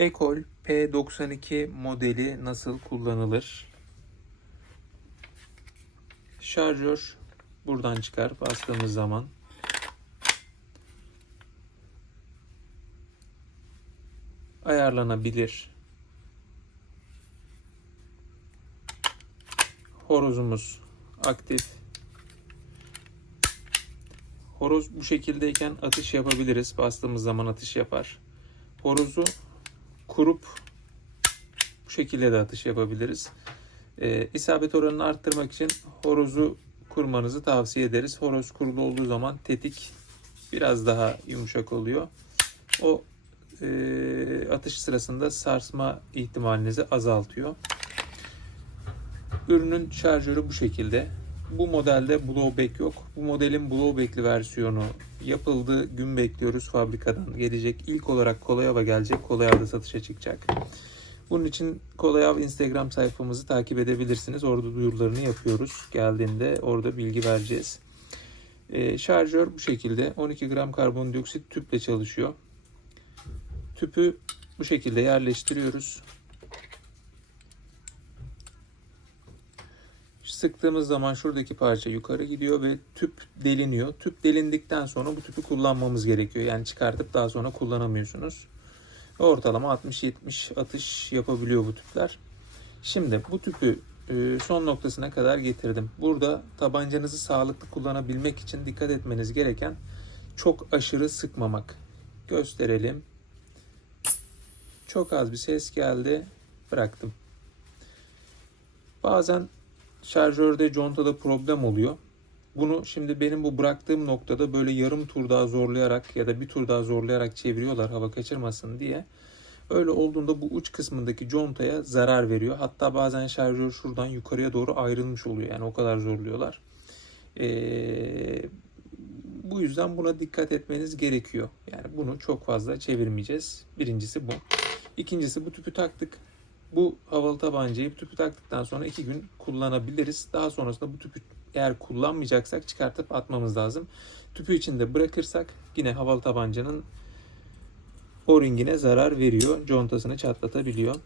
Ekol P92 modeli nasıl kullanılır? Şarjör buradan çıkar bastığımız zaman. Ayarlanabilir. Horozumuz aktif. Horoz bu şekildeyken atış yapabiliriz. Bastığımız zaman atış yapar. Horozu kurup bu şekilde de atış yapabiliriz. Ee, isabet oranını arttırmak için horozu kurmanızı tavsiye ederiz. Horoz kurulu olduğu zaman tetik biraz daha yumuşak oluyor. O e, atış sırasında sarsma ihtimalinizi azaltıyor. Ürünün şarjörü bu şekilde. Bu modelde blowback yok. Bu modelin blowback'li versiyonu yapıldı. Gün bekliyoruz fabrikadan. Gelecek ilk olarak Kolayava gelecek. Kolayav'da satışa çıkacak. Bunun için Kolayav Instagram sayfamızı takip edebilirsiniz. Orada duyurularını yapıyoruz. Geldiğinde orada bilgi vereceğiz. Ee, şarjör bu şekilde 12 gram karbondioksit tüple çalışıyor. Tüpü bu şekilde yerleştiriyoruz. Sıktığımız zaman şuradaki parça yukarı gidiyor ve tüp deliniyor. Tüp delindikten sonra bu tüpü kullanmamız gerekiyor. Yani çıkartıp daha sonra kullanamıyorsunuz. Ortalama 60-70 atış yapabiliyor bu tüpler. Şimdi bu tüpü e, son noktasına kadar getirdim. Burada tabancanızı sağlıklı kullanabilmek için dikkat etmeniz gereken çok aşırı sıkmamak. Gösterelim. Çok az bir ses geldi. Bıraktım. Bazen şarjörde contada problem oluyor. Bunu şimdi benim bu bıraktığım noktada böyle yarım tur daha zorlayarak ya da bir tur daha zorlayarak çeviriyorlar hava kaçırmasın diye. Öyle olduğunda bu uç kısmındaki contaya zarar veriyor. Hatta bazen şarjör şuradan yukarıya doğru ayrılmış oluyor. Yani o kadar zorluyorlar. Ee, bu yüzden buna dikkat etmeniz gerekiyor. Yani bunu çok fazla çevirmeyeceğiz. Birincisi bu. İkincisi bu tüpü taktık. Bu havalı tabancayı tüpü taktıktan sonra iki gün kullanabiliriz. Daha sonrasında bu tüpü eğer kullanmayacaksak çıkartıp atmamız lazım. Tüpü içinde bırakırsak yine havalı tabancanın o-ringine zarar veriyor. Contasını çatlatabiliyor.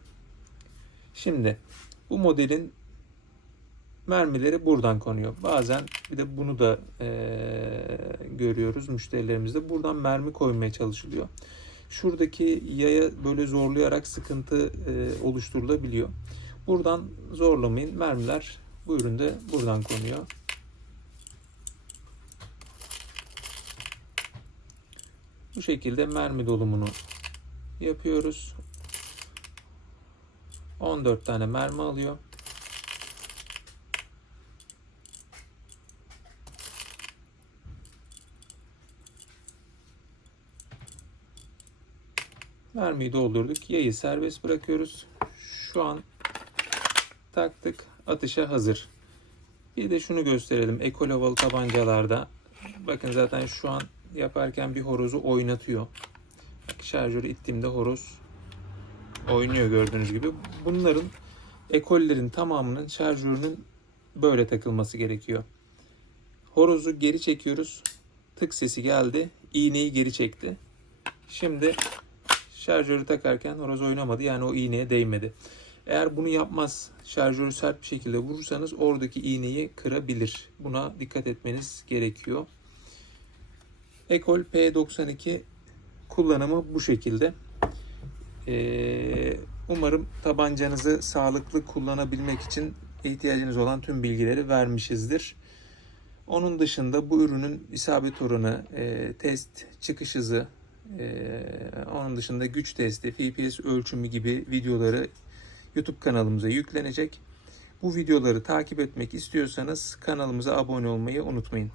Şimdi bu modelin mermileri buradan konuyor. Bazen bir de bunu da e, görüyoruz müşterilerimizde. Buradan mermi koymaya çalışılıyor. Şuradaki yaya böyle zorlayarak sıkıntı e, oluşturulabiliyor. Buradan zorlamayın. Mermiler bu üründe buradan konuyor. Bu şekilde mermi dolumunu yapıyoruz. 14 tane mermi alıyor. Mermiyi doldurduk. Yayı serbest bırakıyoruz. Şu an taktık. Atışa hazır. Bir de şunu gösterelim. Ekol havalı tabancalarda bakın zaten şu an yaparken bir horozu oynatıyor. Bak, şarjörü ittiğimde horoz oynuyor gördüğünüz gibi. Bunların ekollerin tamamının şarjörünün böyle takılması gerekiyor. Horozu geri çekiyoruz. Tık sesi geldi. İğneyi geri çekti. Şimdi şarjörü takarken horoz oynamadı. Yani o iğneye değmedi. Eğer bunu yapmaz, şarjörü sert bir şekilde vurursanız oradaki iğneyi kırabilir. Buna dikkat etmeniz gerekiyor. Ekol P92 kullanımı bu şekilde. Ee, umarım tabancanızı sağlıklı kullanabilmek için ihtiyacınız olan tüm bilgileri vermişizdir. Onun dışında bu ürünün isabet oranı, e, test çıkış hızı, e, onun dışında güç testi, FPS ölçümü gibi videoları YouTube kanalımıza yüklenecek. Bu videoları takip etmek istiyorsanız kanalımıza abone olmayı unutmayın.